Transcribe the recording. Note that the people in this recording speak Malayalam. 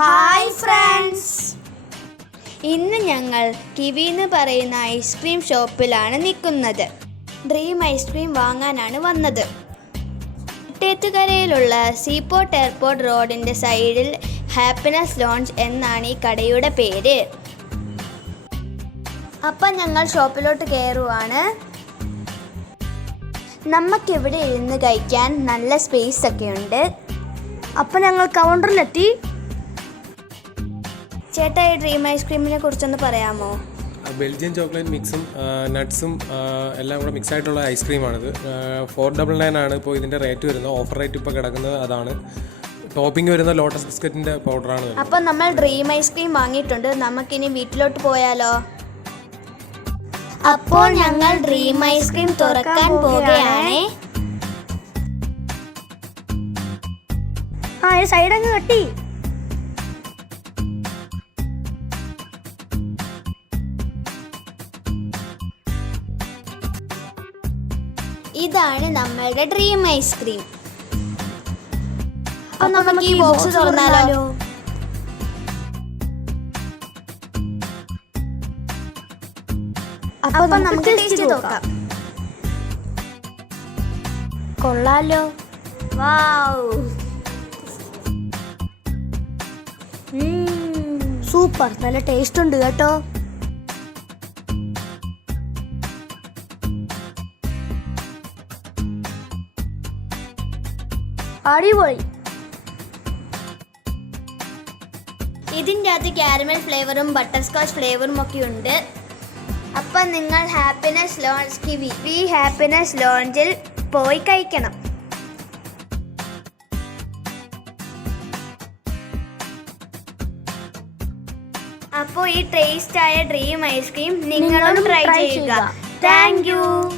ഹായ് ഫ്രണ്ട്സ് ഇന്ന് ഞങ്ങൾ കിവി എന്ന് പറയുന്ന ഐസ്ക്രീം ഷോപ്പിലാണ് നിൽക്കുന്നത്. ഡ്രീം ഐസ്ക്രീം വാങ്ങാനാണ് വന്നത്. കുട്ടേത്തുകരയിലുള്ള സീപോർട്ട് എയർപോർട്ട് റോഡിന്റെ സൈഡിൽ ഹാപ്പിനെസ് ലോഞ്ച് എന്നാണ് ഈ കടയുടെ പേര്. അപ്പം ഞങ്ങൾ ഷോപ്പിലോട്ട് കയറുവാണ് നമുക്കിവിടെ ഇരുന്ന് കഴിക്കാൻ നല്ല സ്പേസ് ഒക്കെ ഉണ്ട്. അപ്പം ഞങ്ങൾ കൗണ്ടറിലെത്തി ചേട്ടാ ഈ ഡ്രീം ഐസ്ക്രീമിനെ കുറിച്ചൊന്ന് പറയാമോ? ബെൽജിയൻ ചോക്ലേറ്റ് മിക്സും നട്ട്സും എല്ലാം കൂടെ മിക്സ് ആയിട്ടുള്ള ഐസ്ക്രീമാണിത് ഫോർ ഡബിൾ നയൻ ആണ് ഇപ്പോൾ ഇതിന്റെ റേറ്റ് വരുന്നത്. ഓഫർ റേറ്റ് ഇപ്പോൾ കിടക്കുന്നത് അതാണ്. ടോപ്പിംഗ് വരുന്ന ലോട്ടസ് ബിസ്ക്കറ്റിന്റെ പൗഡറാണ് അപ്പം നമ്മൾ ഡ്രീം ഐസ്ക്രീം വാങ്ങിയിട്ടുണ്ട്. നമുക്കിനി വീട്ടിലോട്ട് പോയാലോ? അപ്പോൾ ഞങ്ങൾ ഡ്രീം ഐസ്ക്രീം തുറക്കാൻ പോവുകയാണ്. ആ സൈഡ് അങ്ങ് കെട്ടി. ഇതാണ് നമ്മളുടെ ഡ്രീം ഐസ്ക്രീം അപ്പൊ നമുക്ക് ഈ ബോക്സ് തുറന്നാലോ? അപ്പൊ നമുക്ക് ടേസ്റ്റ് നോക്കാം. കൊള്ളാലോ. വാവ്. സൂപ്പർ. നല്ല ടേസ്റ്റ് ഉണ്ട് കേട്ടോ. അടിപൊളി. ഇതിന്റെ അകത്ത് കാരമൽ ഫ്ലേവറും ബട്ടർ സ്കോച്ച് ഫ്ലേവറും ഒക്കെ ഉണ്ട്. അപ്പം നിങ്ങൾ ഹാപ്പിനെസ് ലോഞ്ച് കിവി വി ഹാപ്പിനെസ് ലോഞ്ചിൽ പോയി കഴിക്കണം. അപ്പോൾ ഈ ടേസ്റ്റ് ആയ ഡ്രീം ഐസ്ക്രീം നിങ്ങളും ട്രൈ ചെയ്യുക. Thank you